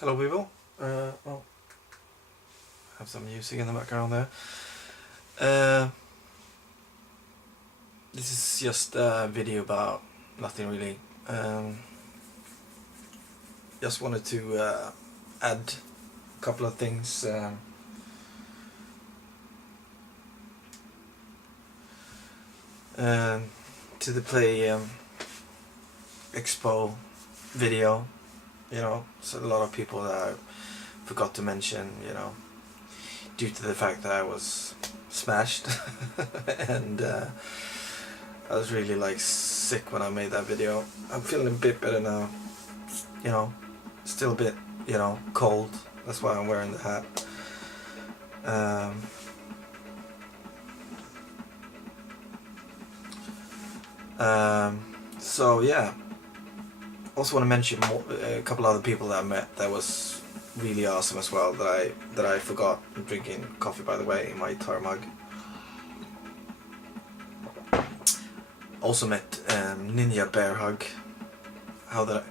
Hello people. Oh, have some music in the background there. This is just a video about nothing really. Just wanted to add a couple of things. To the Play Expo video. So a lot of people that I forgot to mention, due to the fact that I was smashed and I was really sick when I made that video. I'm feeling a bit better now, still a bit, cold. That's why I'm wearing the hat. So yeah, also want to mention a couple other people that I met that was really awesome as well, that I forgot. I'm drinking coffee, by the way, in my tar mug. Also met Ninja Bear Hug.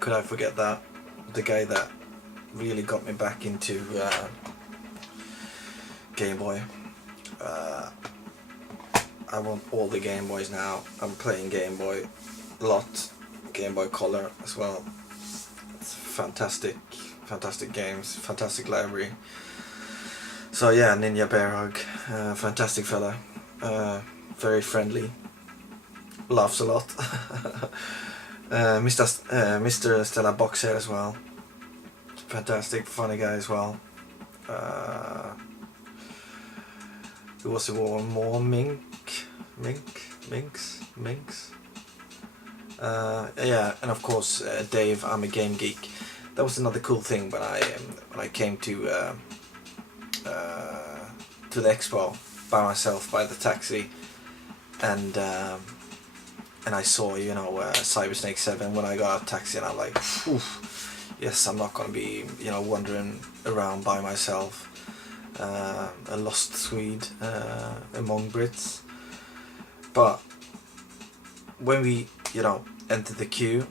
Could I forget that? The guy that really got me back into Game Boy. I want all the Game Boys now. I'm playing Game Boy a lot. Game Boy Color as well. It's fantastic games, fantastic library. So yeah, Ninja Bear Hug, fantastic fella, very friendly, laughs a lot. Mr. Stella Boxer as well, fantastic, funny guy as well. Who was the one more? Minx. Yeah, and of course Dave, I'm a game geek. That was another cool thing when I came to the expo by myself, by the taxi, and I saw Cyber Snake 7 when I got out of taxi, and I'm like, phew, yes, I'm not gonna be wandering around by myself, a lost Swede among Brits. But when we entered the queue,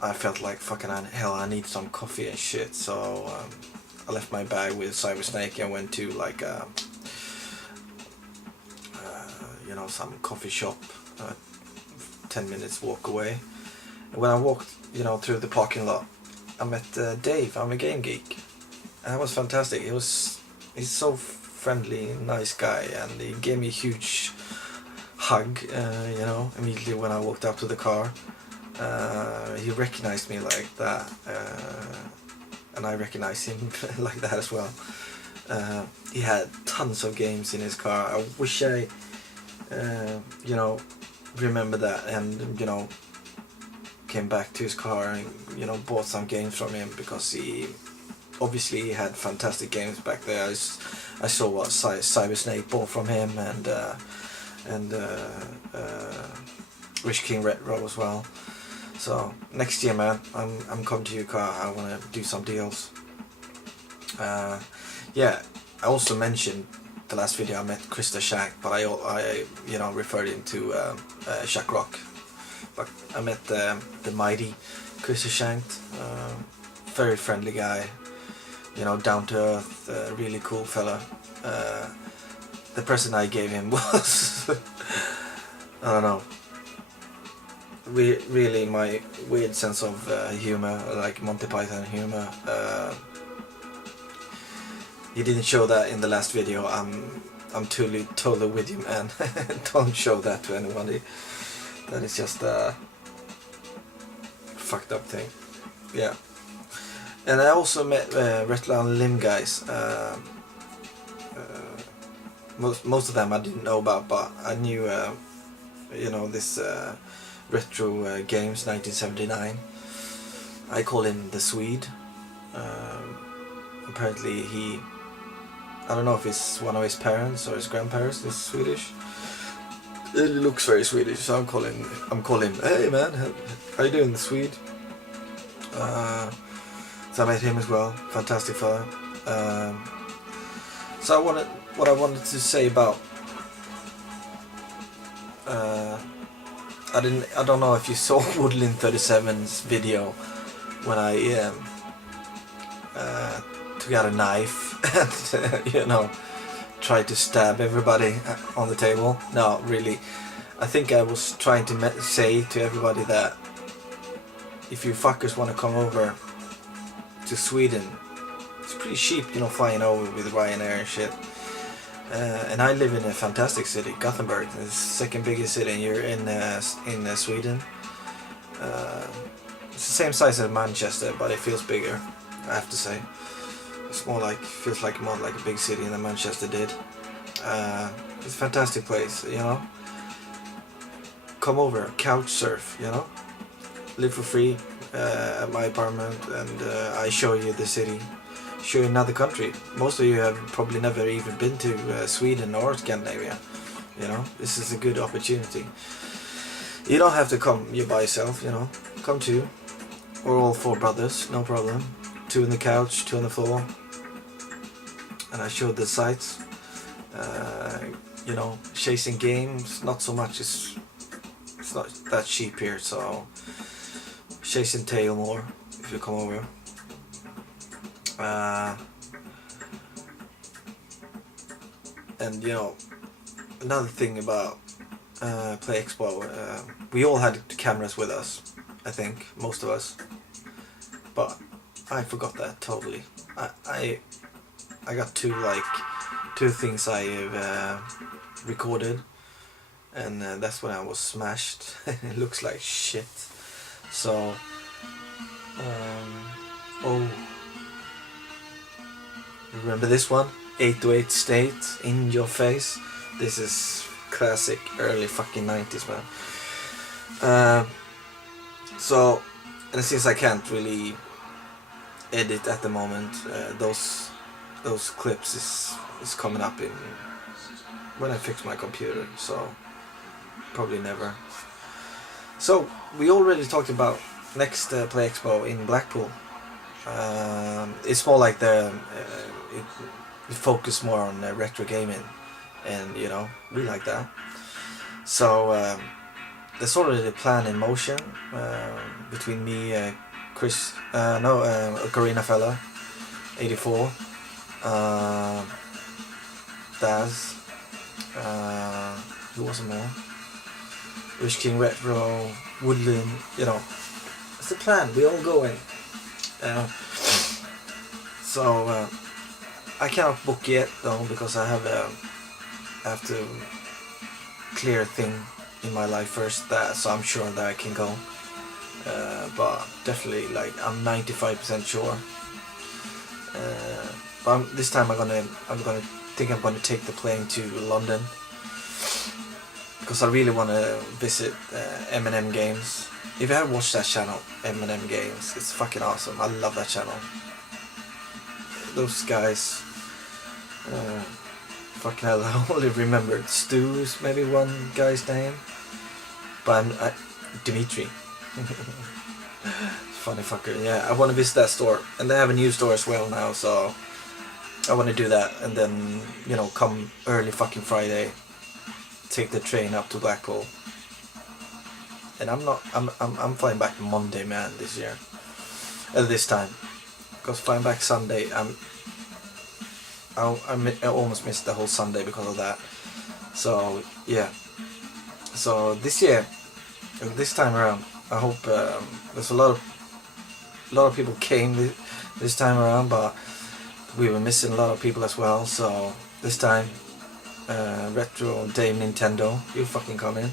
I felt like fucking hell, I need some coffee and shit. So I left my bag with Cyber Snake and went to some coffee shop, 10 minutes walk away. And when I walked through the parking lot, I met Dave, I'm a game geek, and that was fantastic. He's so friendly, nice guy, and he gave me a huge hug, immediately when I walked up to the car. He recognized me like that, and I recognized him like that as well. He had tons of games in his car. I wish I remember that, and came back to his car and bought some games from him, because he obviously had fantastic games back there. I saw what Cyber Snake bought from him, and Rich King Retro as well. So next year, man, I'm coming to your car. I want to do some deals. Yeah, I also mentioned the last video I met Krista Shank, but I referred him to Shack Rock. But I met the mighty Krista Shank, very friendly guy, down to earth, really cool fella. The present I gave him was I don't know, really my weird sense of humor, like Monty Python humor. He didn't show that in the last video. I'm totally with you, man. Don't show that to anybody. That is just a fucked up thing. Yeah. And I also met Retland Lim guys. Most of them I didn't know about, but I knew this retro games 1979. I call him the Swede. Apparently I don't know if it's one of his parents or his grandparents is Swedish. It looks very Swedish, so I'm calling him, hey man, how you doing, the Swede? So I met him as well, fantastic fella. So what I wanted to say about I don't know if you saw Woodland 37's video when I took out a knife and you know, tried to stab everybody on the table. No, really. I think I was trying to say to everybody that if you fuckers want to come over to Sweden, it's pretty cheap, you know, flying over with Ryanair and shit. And I live in a fantastic city, Gothenburg, the second biggest city in Sweden. It's the same size as Manchester, but it feels bigger, I have to say. It's more like, feels like more like a big city than Manchester did. It's a fantastic place, you know. Come over, couch surf, you know. Live for free at my apartment, and I show you the city, show you another country. Most of you have probably never even been to Sweden or Scandinavia. You know, this is a good opportunity. You don't have to come you by yourself, you know. Come too. We're all 4 brothers, no problem. 2 on the couch, 2 on the floor. And I showed the sights. You know, chasing games, not so much. It's not that cheap here, so chasing tail more if you come over. And you know, another thing about Play Expo, we all had cameras with us, I think, most of us, but I forgot that totally. I got two things I recorded, and that's when I was smashed. It looks like shit. So oh, remember this one? 808 State, In Your Face. This is classic early fucking 90s, man. So, and since I can't really edit at the moment, those clips is coming up in when I fix my computer, so probably never. So we already talked about next Play Expo in Blackpool. It's more like it focus more on retro gaming, and you know, we like that. So there's already a plan in motion between me, Chris, Ocarina fella, 84, Daz, who was more? Wish King Retro, Woodland, you know. It's the plan, we all going. So I cannot book yet though, because I have to clear a thing in my life first, so I'm sure that I can go. But definitely, like, I'm 95% sure. But this time I'm gonna take the plane to London, because I really want to visit M&M Games. If you haven't watched that channel, M&M Games, it's fucking awesome. I love that channel. Those guys, fucking hell, I only remembered Stu's maybe one guy's name, but Dimitri. Funny fucker. Yeah, I want to visit that store, and they have a new store as well now, so I want to do that, and then, you know, come early fucking Friday, take the train up to Blackpool. And I'm flying back Monday, man, this year. This time. Because flying back Sunday, I almost missed the whole Sunday because of that. So, yeah. So, this year, this time around, I hope there's a lot of people came this time around, but we were missing a lot of people as well. So, this time, Retro Dave Nintendo, you fucking come in.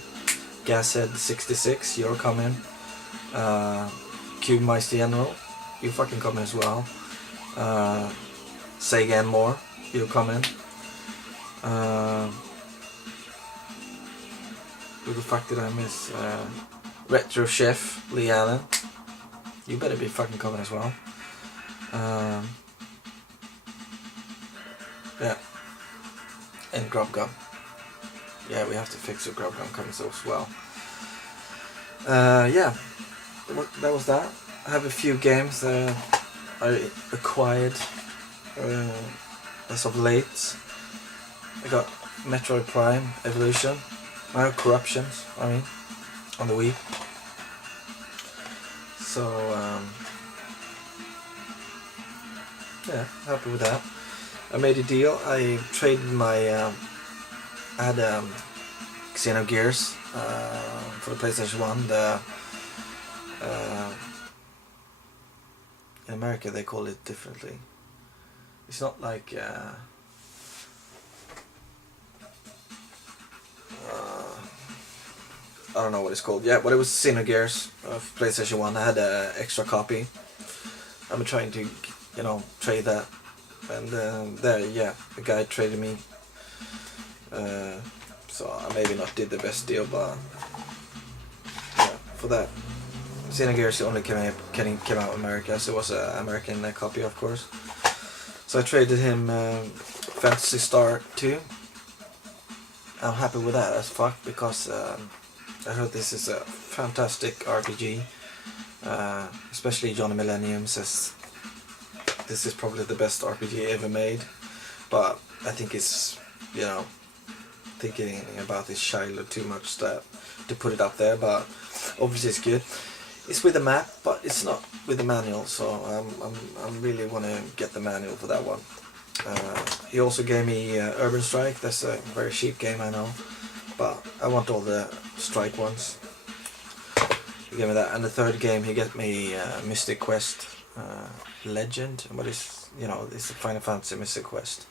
Gashead 66, you're coming. Cube Meister General, you fucking coming as well. Say Again More, you're coming. Who the fuck did I miss? Retro Chef Lee Allen, you better be fucking coming as well. Yeah. And Grub Gum. Yeah, we have to fix your Grub Gum coming as well. Yeah, that was that. I have a few games that I acquired as of late. I got Metroid Prime Evolution, Corruptions, I mean, on the Wii. So yeah, happy with that. I made a deal. I traded my I had Xenogears for the PlayStation 1. The uh, in America they call it differently. It's not like I don't know what it's called. Yeah, but it was Xenogears of PlayStation 1. I had an extra copy. I'm trying to, trade that. And there, yeah, the guy traded me. So I maybe not did the best deal, but yeah, for that. Xenogears only came out in America, so it was an American copy, of course. So I traded him Fantasy Star 2. I'm happy with that as fuck, because I heard this is a fantastic RPG. Especially Johnny Millennium says this is probably the best RPG ever made. But I think it's, thinking about this child too much to put it up there. But obviously it's good. It's with the map, but it's not with the manual. So I'm really want to get the manual for that one. He also gave me Urban Strike. That's a very cheap game, I know, but I want all the Strike ones. He gave me that, and the third game he got me Mystic Quest Legend. What is, it's a Final Fantasy Mystic Quest.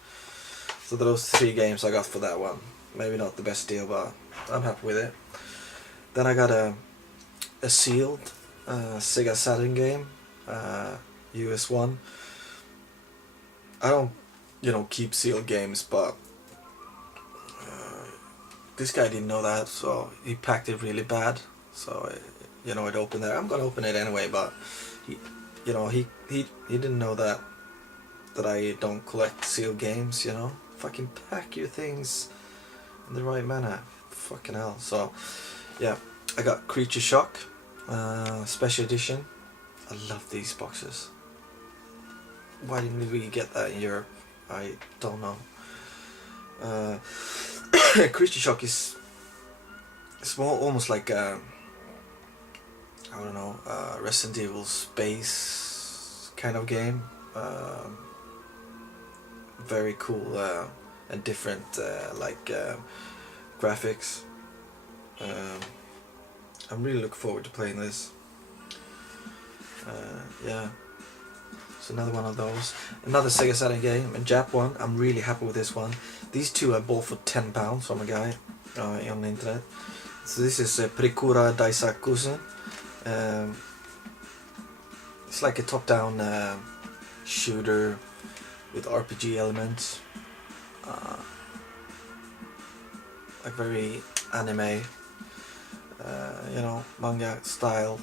So those 3 games I got for that one. Maybe not the best deal, but I'm happy with it. Then I got a sealed Sega Saturn game, US 1. I don't, keep sealed games, but this guy didn't know that, so he packed it really bad. So it opened there. I'm gonna open it anyway, but he didn't know that I don't collect sealed games. Fucking pack your things in the right manner. Fucking hell. So yeah, I got Creature Shock Special Edition. I love these boxes. Why didn't we get that in Europe? I don't know. Creature Shock is more almost like I don't know, Resident Evil space kind of game. Very cool and different graphics. I'm really looking forward to playing this. Yeah. So another one of those. Another Sega Saturn game, a Jap one. I'm really happy with this one. These two I bought for £10 from a guy on the internet. So this is Precura Daisakusen. It's like a top-down shooter with RPG elements. Like very anime, manga style.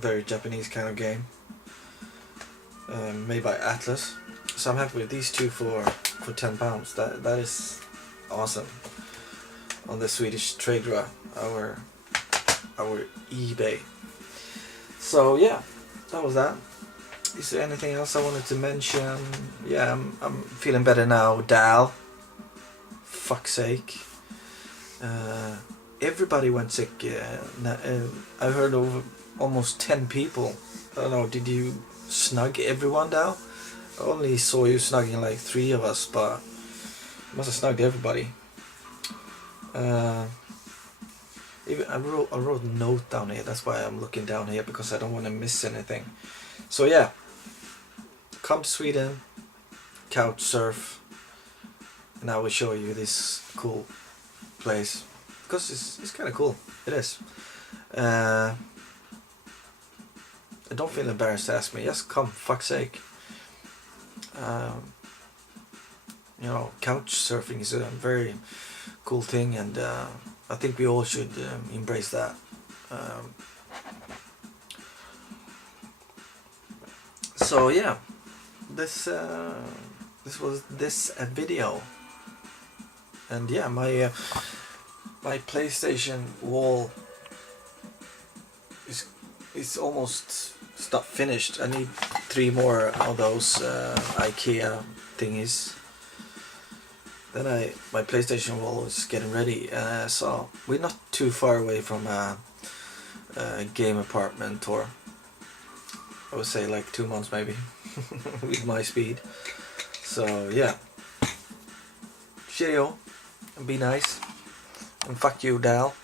Very Japanese kind of game. Made by Atlas. So I'm happy with these two for £10. That is awesome. On the Swedish Tradera, our eBay. So yeah, that was that. Is there anything else I wanted to mention? Yeah, I'm feeling better now, Dal. Fuck's sake. Everybody went sick. I heard of almost 10 people. I don't know, did you snug everyone down? I only saw you snugging like 3 of us, but you must have snugged everybody. Even I wrote a note down here. That's why I'm looking down here, because I don't want to miss anything. So yeah, come to Sweden, couch surf, and I will show you this cool place, because it's kind of cool. It is. Don't feel embarrassed to ask me. Just come, fuck's sake. Couch surfing is a very cool thing, and I think we all should embrace that. So yeah, this was this video, and yeah, my PlayStation wall is almost finished. I need 3 more of those IKEA thingies. Then my PlayStation wall is getting ready. So we're not too far away from a game apartment, or I would say like 2 months maybe with my speed. So yeah, cheerio and be nice, and fuck you, Dal.